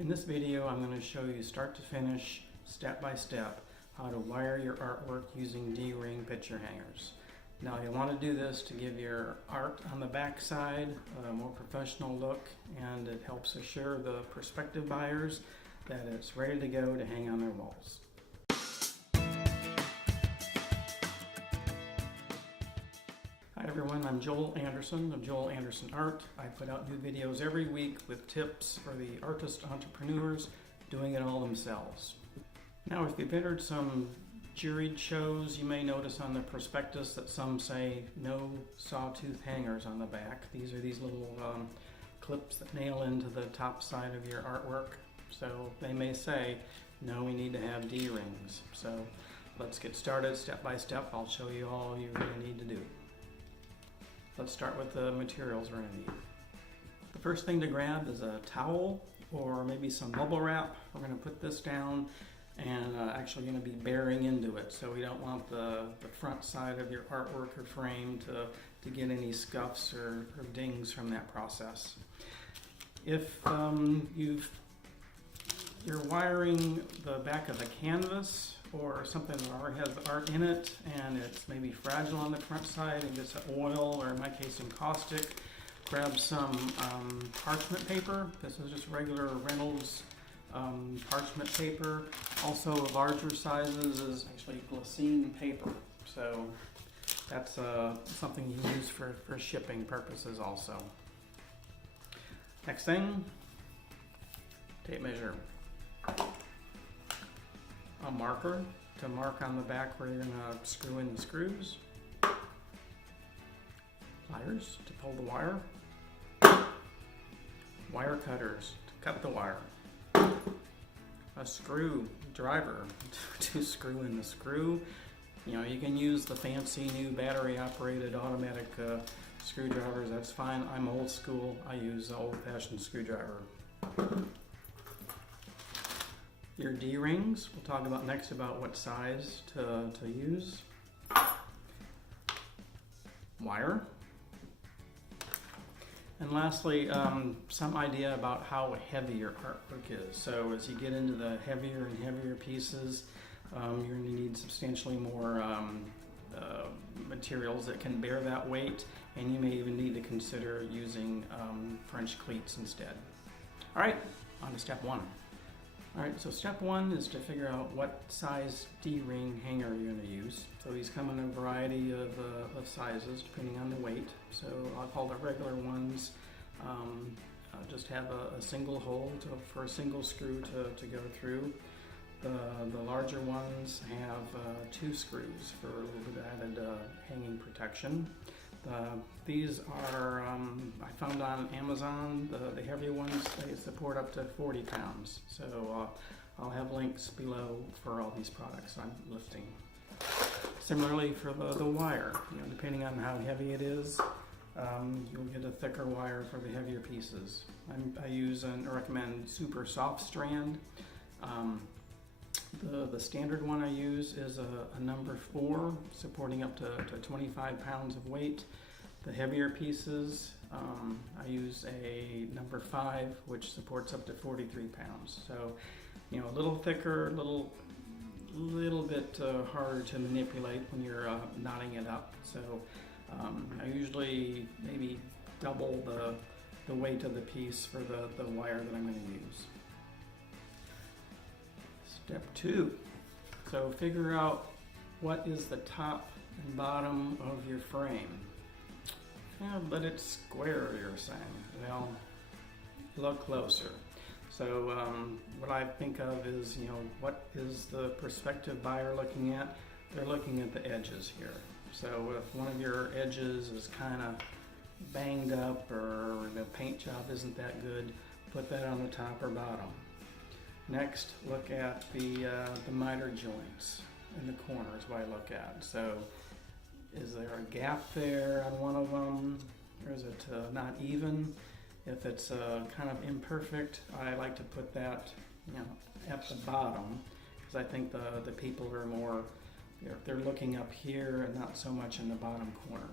In this video, I'm going to show you start to finish, step by step, how to wire your artwork using D-ring picture hangers. Now you'll want to do this to give your art on the back side a more professional look, and it helps assure the prospective buyers that it's ready to go to hang on their walls. Hi everyone, I'm Joel Anderson of Joel Anderson Art. I put out new videos every week with tips for the artist entrepreneurs doing it all themselves. Now if you've entered some juried shows, you may notice on the prospectus that some say no sawtooth hangers on the back. These are these little clips that nail into the top side of your artwork. So they may say, no, we need to have D-rings. So let's get started step by step. I'll show you all you really need to do. Let's start with the materials we're going to need. The first thing to grab is a towel or maybe some bubble wrap. We're going to put this down and actually going to be bearing into it, so we don't want the front side of your artwork or frame to get any scuffs or dings from that process. If you're wiring the back of the canvas or something that already has art in it and it's maybe fragile on the front side and gets oil, or in my case encaustic, grab some parchment paper. This is just regular Reynolds parchment paper. Also larger sizes is actually glycine paper, so that's something you can use for shipping purposes also. Next thing, tape measure. A marker to mark on the back where you're going to screw in the screws. Pliers to pull the wire. Wire cutters to cut the wire. A screw driver to screw in the screw. You know, you can use the fancy new battery operated automatic screwdrivers, that's fine. I'm old school, I use the old-fashioned screwdriver. Your D-rings, we'll talk about next about what size to use. Wire. And lastly, some idea about how heavy your artwork is. So as you get into the heavier and heavier pieces, you're going to need substantially more materials that can bear that weight, and you may even need to consider using French cleats instead. All right, on to step one. All right, so step one is to figure out what size D-ring hanger you're going to use. So these come in a variety of sizes depending on the weight. So I'll call the regular ones just have a single hole for a single screw to go through. The larger ones have two screws for a little bit added hanging protection. These are, I found on Amazon, the heavier ones, they support up to 40 pounds. So I'll have links below for all these products I'm listing. Similarly for the wire, depending on how heavy it is, you'll get a thicker wire for the heavier pieces. I use and recommend super soft strand. The standard one I use is a number 4, supporting up to 25 pounds of weight. The heavier pieces, I use a number 5, which supports up to 43 pounds. So, a little thicker, a little bit harder to manipulate when you're knotting it up. So I usually maybe double the weight of the piece for the wire that I'm going to use. Step 2, so figure out what is the top and bottom of your frame. Yeah, but it's square, you're saying. Well, look closer. So what I think of is, what is the prospective buyer looking at? They're looking at the edges here. So if one of your edges is kind of banged up or the paint job isn't that good, put that on the top or bottom. Next, look at the miter joints in the corners, what I look at. So is there a gap there on one of them, or is it not even? If it's kind of imperfect, I like to put that at the bottom, because I think the people are more, they're looking up here and not so much in the bottom corner.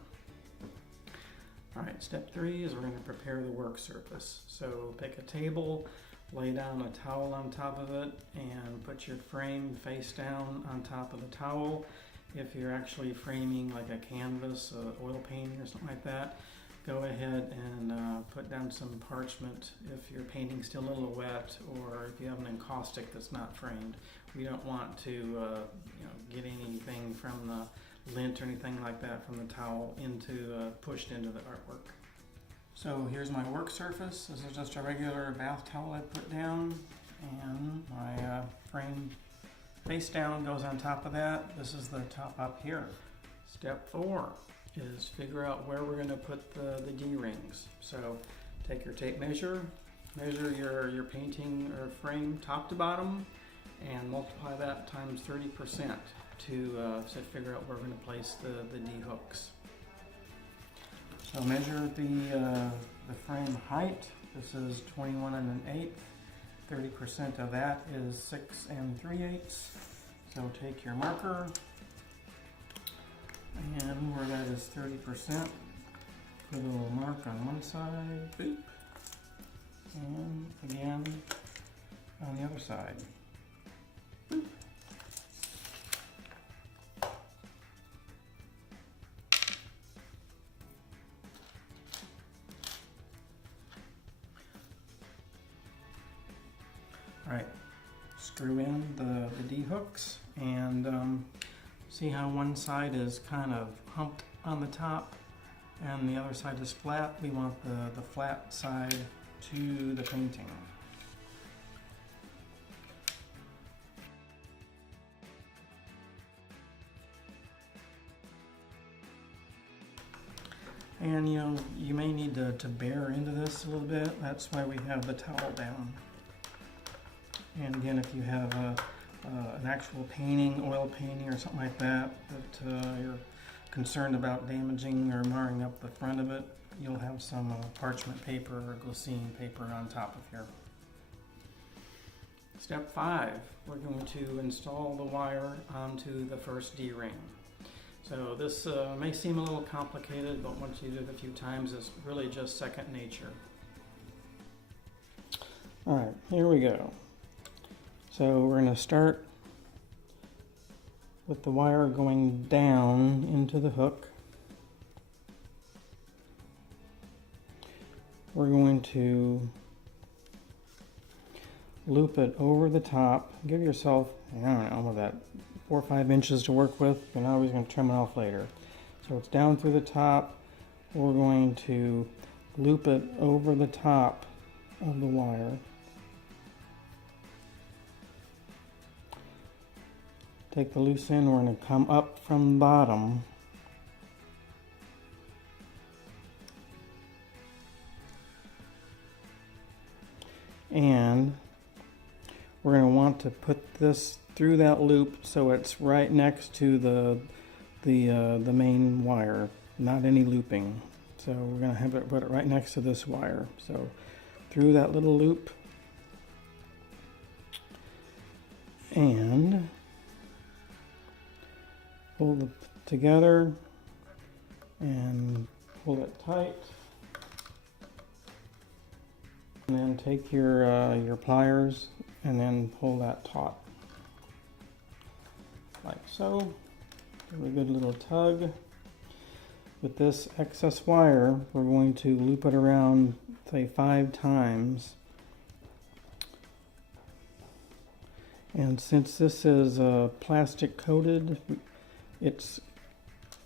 All right, step 3 is we're going to prepare the work surface. So pick a table lay down a towel on top of it and put your frame face down on top of the towel. If you're actually framing like a canvas, oil painting or something like that, go ahead and put down some parchment if your painting's still a little wet, or if you have an encaustic that's not framed. We don't want to get anything from the lint or anything like that from the towel pushed into the artwork. So here's my work surface. This is just a regular bath towel I put down, and my frame face down goes on top of that. This is the top up here. Step 4 is figure out where we're going to put the D-rings. So take your tape measure, measure your painting or frame top to bottom, and multiply that times 30% to figure out where we're going to place the D hooks. So measure the frame height. This is 21 1/8. 30% of that is 6 3/8. So take your marker, and where that is 30%, put a little mark on one side, boop, and again on the other side. Boop. All right, screw in the D hooks, and see how one side is kind of humped on the top and the other side is flat. We want the flat side to the painting. And you may need to bear into this a little bit. That's why we have the towel down. And again, if you have an actual painting, oil painting or something like that, you're concerned about damaging or marring up the front of it, you'll have some parchment paper or glycine paper on top of here. Step 5, we're going to install the wire onto the first D-ring. So this may seem a little complicated, but once you do it a few times, it's really just second nature. All right, here we go. So we're going to start with the wire going down into the hook. We're going to loop it over the top. Give yourself, I don't know, about 4 or 5 inches to work with. You're not always going to trim it off later. So it's down through the top. We're going to loop it over the top of the wire. Take the loose end, we're going to come up from the bottom. And we're going to want to put this through that loop so it's right next to the main wire, not any looping. So we're going to have it put it right next to this wire. So through that little loop, and pull it together and pull it tight, and then take your pliers and then pull that taut like so. Give it a good little tug. With this excess wire, we're going to loop it around, say, 5 times. And since this is plastic coated, it's,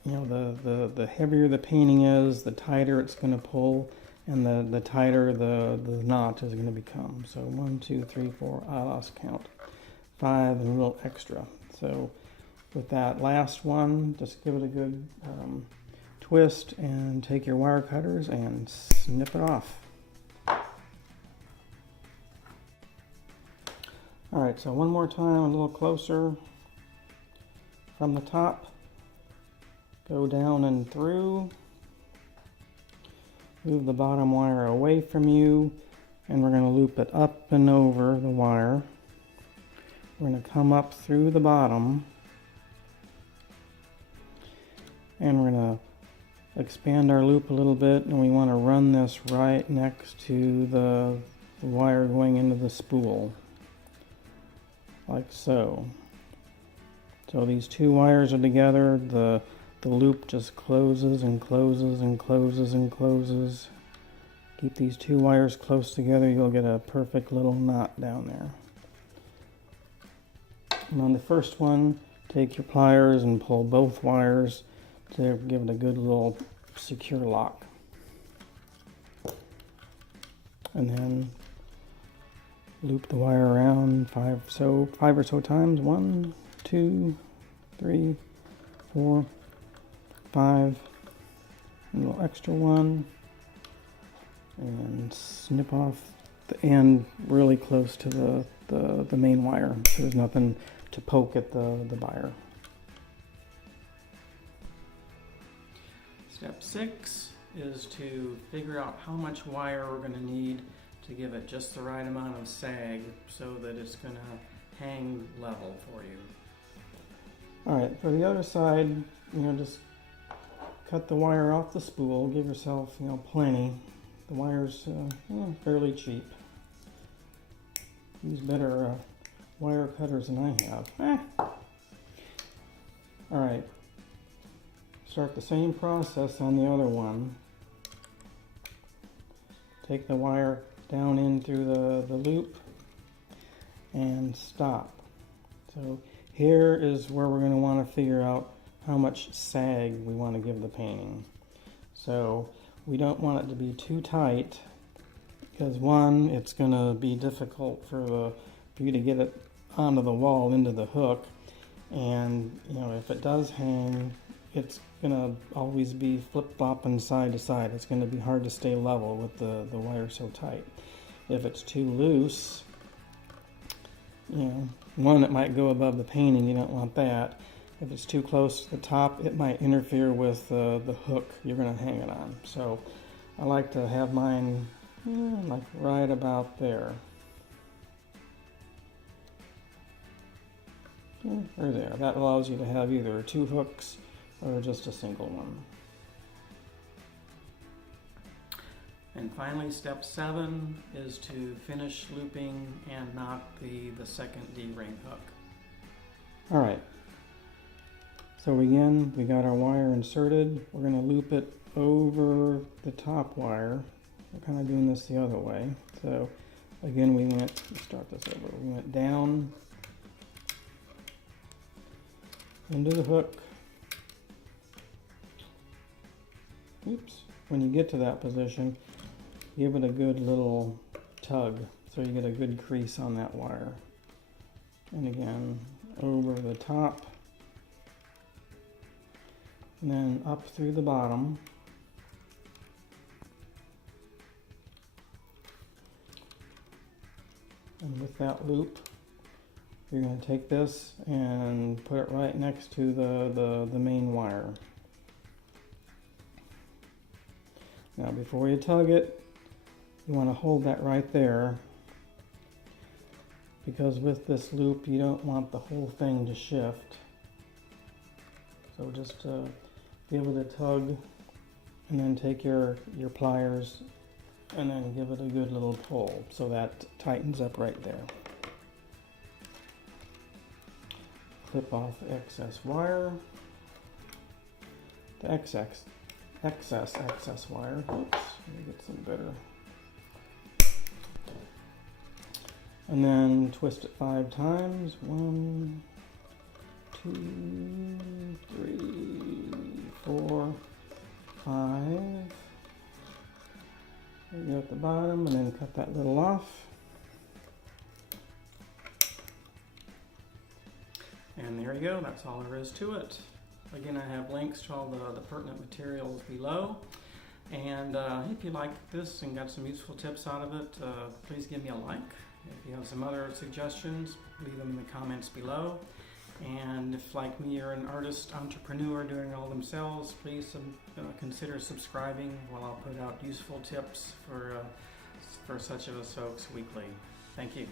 the heavier the painting is, the tighter it's going to pull, and the tighter the knot is going to become. So 1, 2, 3, 4, I lost count. 5 and a little extra. So with that last one, just give it a good twist and take your wire cutters and snip it off. All right, so one more time, a little closer. From the top, go down and through. Move the bottom wire away from you, and we're going to loop it up and over the wire. We're going to come up through the bottom, and we're going to expand our loop a little bit, and we want to run this right next to the the wire going into the spool, like so. So these two wires are together, the loop just closes and closes and closes and closes. Keep these two wires close together, you'll get a perfect little knot down there. And on the first one, take your pliers and pull both wires to give it a good little secure lock. And then loop the wire around five or so times. 1, 2, 3, 4, 5. A little extra one. And snip off the end really close to the main wire, so there's nothing to poke at the wire. Step 6 is to figure out how much wire we're going to need to give it just the right amount of sag so that it's going to hang level for you. Alright, for the other side, just cut the wire off the spool, give yourself, plenty. The wire's fairly cheap. Use better wire cutters than I have. Alright, start the same process on the other one. Take the wire down in through the loop and stop. So here is where we're going to want to figure out how much sag we want to give the painting. So we don't want it to be too tight, because one, it's going to be difficult for you to get it onto the wall into the hook, and if it does hang, it's going to always be flip-flopping side to side. It's going to be hard to stay level with the wire so tight. If it's too loose, one, it might go above the painting. You don't want that. If it's too close to the top, it might interfere with the hook you're going to hang it on. So I like to have mine like right about there. Or there. That allows you to have either 2 hooks or just a single one. And finally, step 7 is to finish looping and knot the second D-ring hook. Alright. So again, we got our wire inserted. We're going to loop it over the top wire. We're kind of doing this the other way. So again, let's start this over. We went down into the hook. Oops. When you get to that position, give it a good little tug so you get a good crease on that wire. And again, over the top. And then up through the bottom. And with that loop, you're going to take this and put it right next to the main wire. Now before you tug it, you want to hold that right there, because with this loop you don't want the whole thing to shift. So just give it a tug and then take your pliers and then give it a good little pull so that tightens up right there. Clip off excess wire. The excess wire. Oops, let me get some better. And then twist it 5 times. 1, 2, 3, 4, 5. There you go at the bottom, and then cut that little off. And there you go, that's all there is to it. Again, I have links to all the pertinent materials below. And if you like this and got some useful tips out of it, please give me a like. If you have some other suggestions, leave them in the comments below. And if, like me, you're an artist, entrepreneur doing it all themselves, please consider subscribing while I'll put out useful tips for such of us folks weekly. Thank you.